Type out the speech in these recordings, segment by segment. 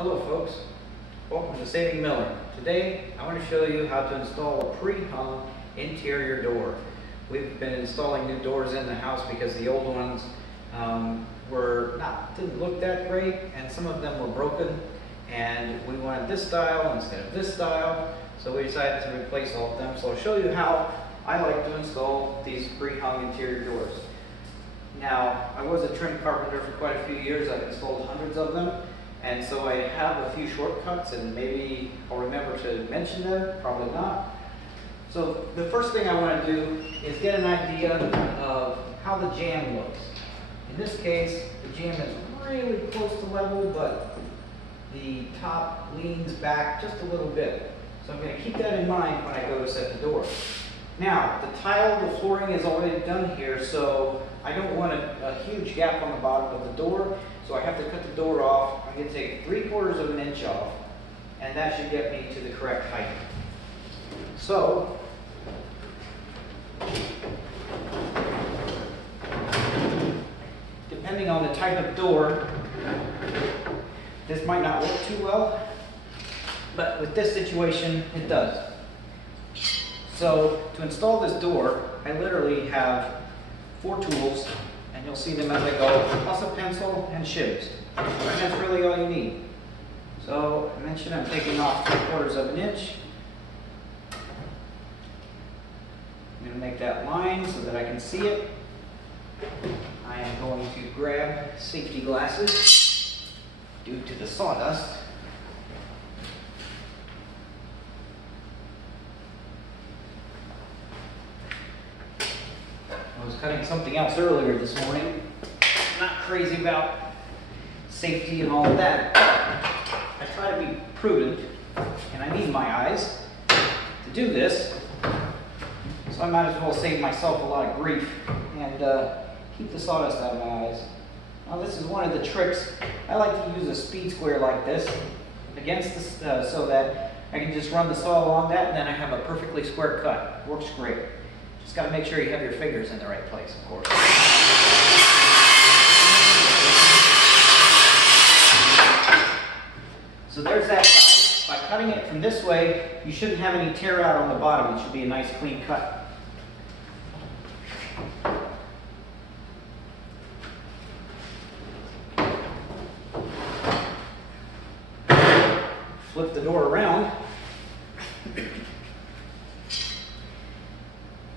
Hello folks, welcome to Saving Miller. Today I want to show you how to install a pre-hung interior door. We've been installing new doors in the house because the old ones didn't look that great, and some of them were broken, and we wanted this style instead of this style, so we decided to replace all of them. So I'll show you how I like to install these pre-hung interior doors. Now, I was a trim carpenter for quite a few years. I've installed hundreds of them. And so I have a few shortcuts, and maybe I'll remember to mention them, probably not. So the first thing I want to do is get an idea of how the jamb looks. In this case, the jamb is really close to level, but the top leans back just a little bit. So I'm going to keep that in mind when I go to set the door. Now, the flooring is already done here, so I don't want a huge gap on the bottom of the door, so I have to cut the door off. I'm going to take 3/4 of an inch off, and that should get me to the correct height. So, depending on the type of door, this might not work too well, but with this situation, it does. So, to install this door, I literally have 4 tools, and you'll see them as I go, plus a pencil and shims. And that's really all you need. So, I mentioned I'm taking off 3/4 of an inch. I'm going to make that line so that I can see it. I am going to grab safety glasses due to the sawdust. I was cutting something else earlier this morning. Not crazy about safety and all of that. I try to be prudent, and I need my eyes to do this. So I might as well save myself a lot of grief and keep the sawdust out of my eyes. Now this is one of the tricks. I like to use a speed square like this against this so that I can just run the saw along that, and then I have a perfectly square cut. Works great. Just got to make sure you have your fingers in the right place, of course. So there's that side. By cutting it from this way, you shouldn't have any tear out on the bottom. It should be a nice clean cut. Flip the door around.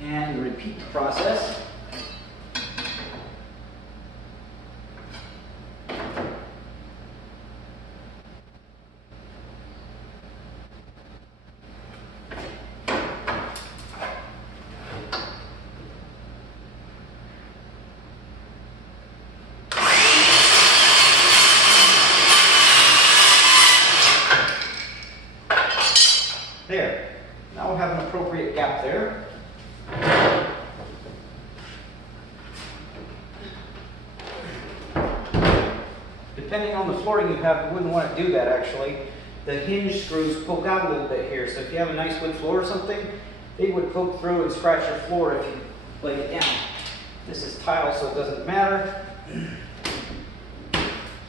And repeat the process. There. Now we'll have an appropriate gap there. Depending on the flooring you have, you wouldn't want to do that actually. The hinge screws poke out a little bit here, so if you have a nice wood floor or something, they would poke through and scratch your floor if you laid it down. This is tile, so it doesn't matter.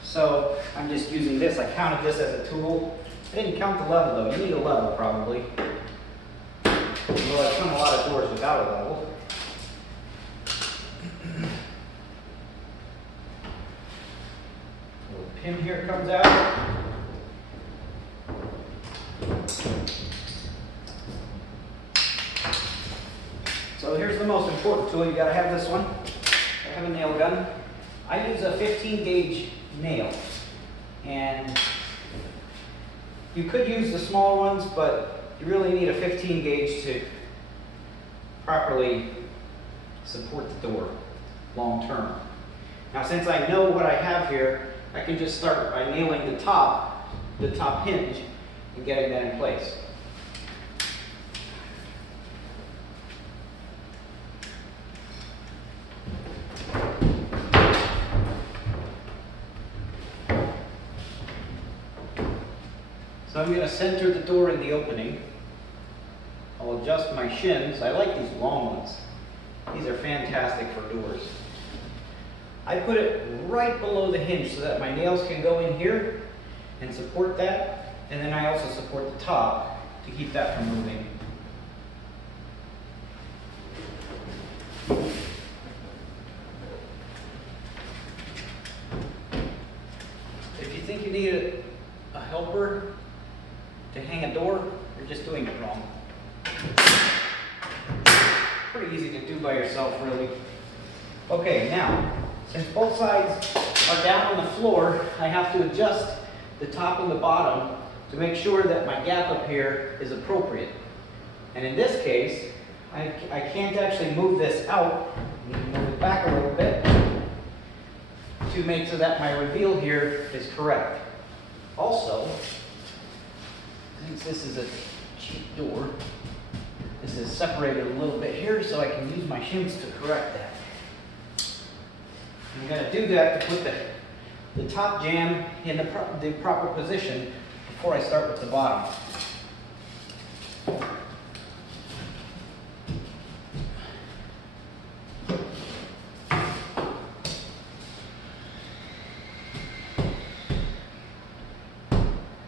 So I'm just using this. I counted this as a tool. I didn't count the level though. You need a level probably. Well, I've done a lot of doors without a level. Pin here comes out. So here's the most important tool. You got to have this one. I have a nail gun. I use a 15 gauge nail, and you could use the small ones, but you really need a 15 gauge to properly support the door long term. Now, since I know what I have here, I can just start by nailing the top hinge and getting that in place. So I'm going to center the door in the opening. I'll adjust my shims. I like these long ones. These are fantastic for doors. I put it right below the hinge so that my nails can go in here, and support that, and then I also support the top to keep that from moving. If you think you need a helper to hang a door, you're just doing it wrong. Pretty easy to do by yourself, really. Okay, now, since both sides are down on the floor, I have to adjust the top and the bottom to make sure that my gap up here is appropriate. And in this case, I can't actually move this out. I need to move it back a little bit to make so that my reveal here is correct. Also, since this is a cheap door, this is separated a little bit here so I can use my shims to correct that. I'm going to do that to put the top jam in the proper position before I start with the bottom.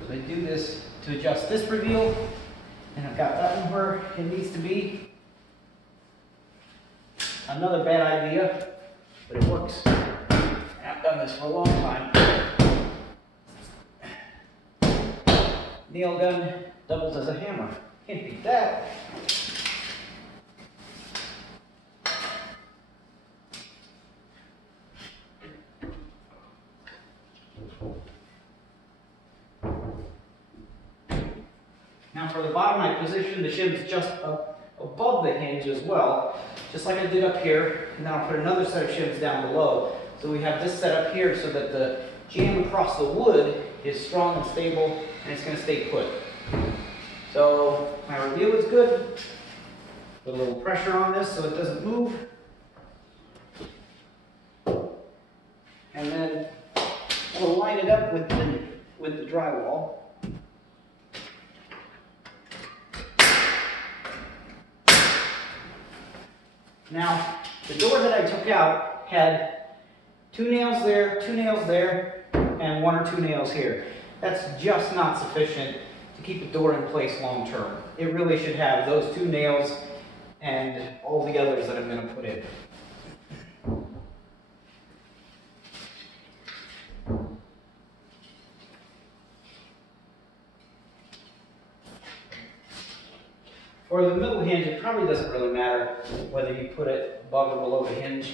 So I do this to adjust this reveal, and I've got that one where it needs to be. Another bad idea, but it works. I've done this for a long time. Nail gun doubles as a hammer. Can't beat that. Now for the bottom, I position the shims just above the hinge as well, just like I did up here. And then I'll put another set of shims down below. So we have this set up here so that the jam across the wood is strong and stable, and it's going to stay put. So my reveal is good. Put a little pressure on this so it doesn't move. And then we'll line it up with the drywall. Now, the door that I took out had 2 nails there, 2 nails there, and 1 or 2 nails here. That's just not sufficient to keep the door in place long term. It really should have those 2 nails and all the others that I'm going to put in. For the middle hinge, it probably doesn't really matter whether you put it above or below the hinge.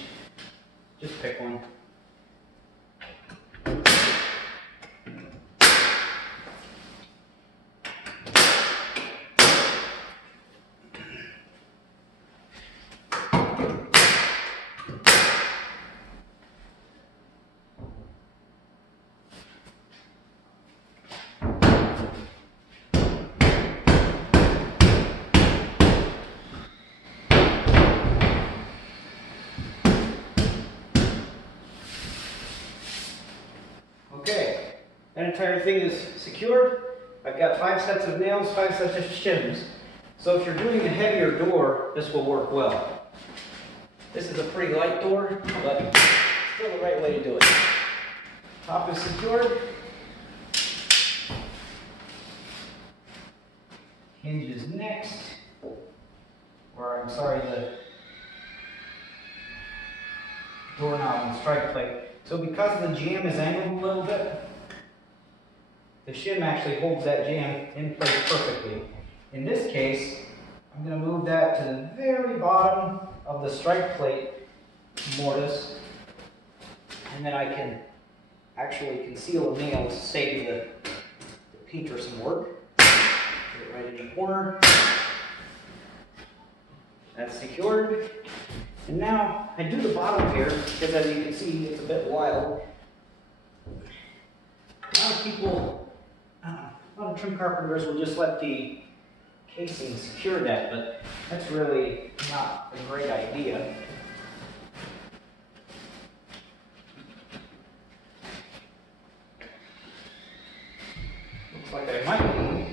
Just pick one. Okay, that entire thing is secured. I've got 5 sets of nails, 5 sets of shims. So if you're doing a heavier door, this will work well. This is a pretty light door, but still the right way to do it. Top is secured. Hinge is next. Or I'm sorry, the doorknob and strike plate. So because the jam is angled a little bit, the shim actually holds that jam in place perfectly. In this case, I'm going to move that to the very bottom of the strike plate mortise, and then I can actually conceal a nail to save the painter some work. Put it right in the corner. That's secured. And now I do the bottom here because, as you can see, it's a bit wild. A lot of people, a lot of trim carpenters will just let the casing secure that, but that's really not a great idea. Looks like I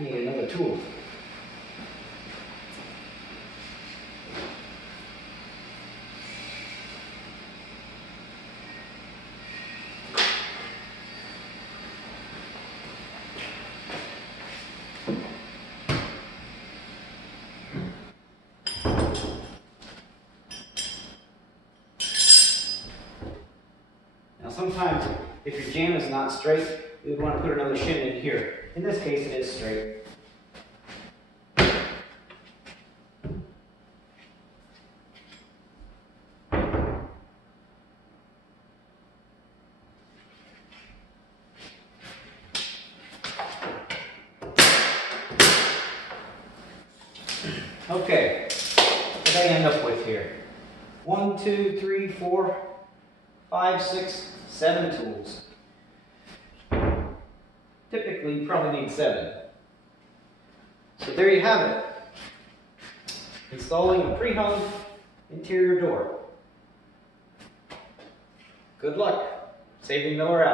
need another tool. sometimes if your jamb is not straight, you would want to put another shim in here. In this case, it is straight. Okay, what did I end up with here? 1, 2, 3, 4, 5, 6, 7 tools. Typically, you probably need 7. So there you have it. Installing a pre-hung interior door. Good luck. Saving Miller out.